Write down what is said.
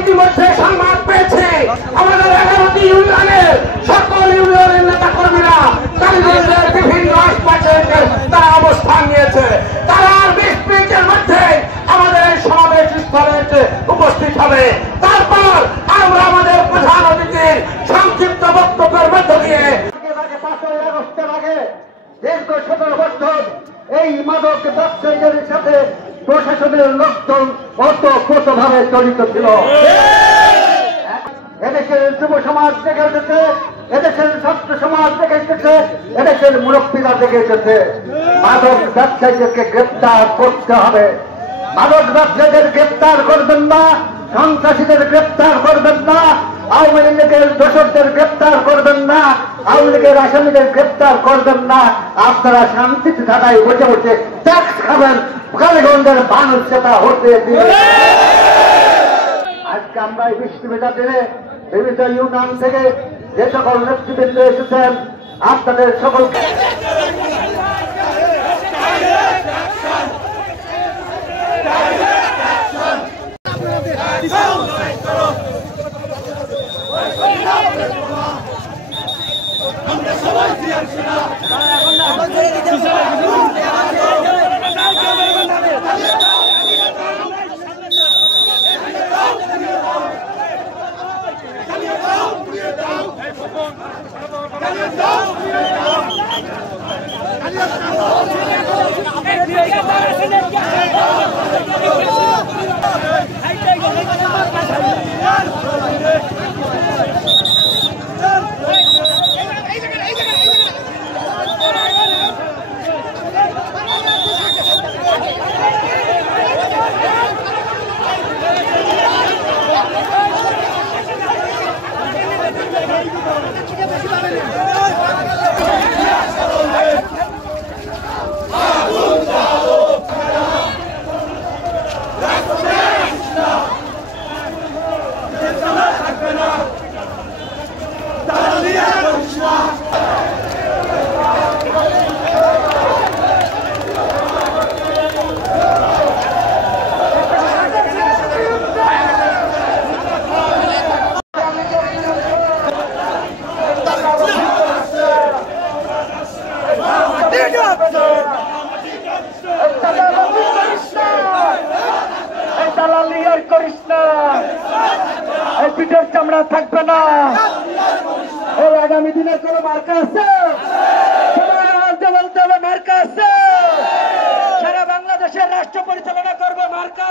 ইতিমধ্যে সংবাদ পেয়েছে আমাদের 11টি ইউনিয়নের সকল ইউনিয়নের নেতা কর্মীরা কালীগঞ্জের বিভিন্ন আশপাশে তারা অবস্থান নিয়েছে। তারা 20 মিনিটের মধ্যে আমাদের এই সমাবেশ স্থলে উপস্থিত হবে। তারপর আমরা আমাদের প্রধান অতিথির সংক্ষিপ্ত বক্তব্যের মধ্য দিয়ে 5ই আগস্টের আগে দীর্ঘ 17 বছর এই মাদক ব্যবসায়ীদের সাথে প্রশাসনের লোকজন ওতপ্রোতভাবে জড়িত ছিল। এদেশের যুব সমাজ দেখে এসেছে, এদেশের ছাত্র সমাজ দেখে এসেছে, এদেশের মুরব্বীরা দেখে এসেছে। মাদক ব্যবসায়ীদেরকে গ্রেপ্তার করতে হবে। মাদক ব্যবসায়ীদের গ্রেপ্তার করবেন না, সন্ত্রাসীদের গ্রেপ্তার করবেন না, আওয়ামী লীগের দোষরদের গ্রেপ্তার করবেন না, আওয়ামী লীগের আসামিদের গ্রেপ্তার করবেন না। আপনারা শান্তিতে ঢাকায় বসে বসে ট্যাক্স খাবেন, কালীগঞ্জের মানুষ সেটা হতে দিয়ে। আজকে আমরা এই বৃষ্টিভেজা দিনে বিভিন্ন ইউনিয়ন থেকে যে সকল নেতৃবৃন্দ এসেছেন আপনাদের সকলকে পিঠের চামড়া থাকবে না। এই আগামী দিনের কোন মার্কা আছে? মার্কা আছে? সারা বাংলাদেশের রাষ্ট্র পরিচালনা করবে মার্কা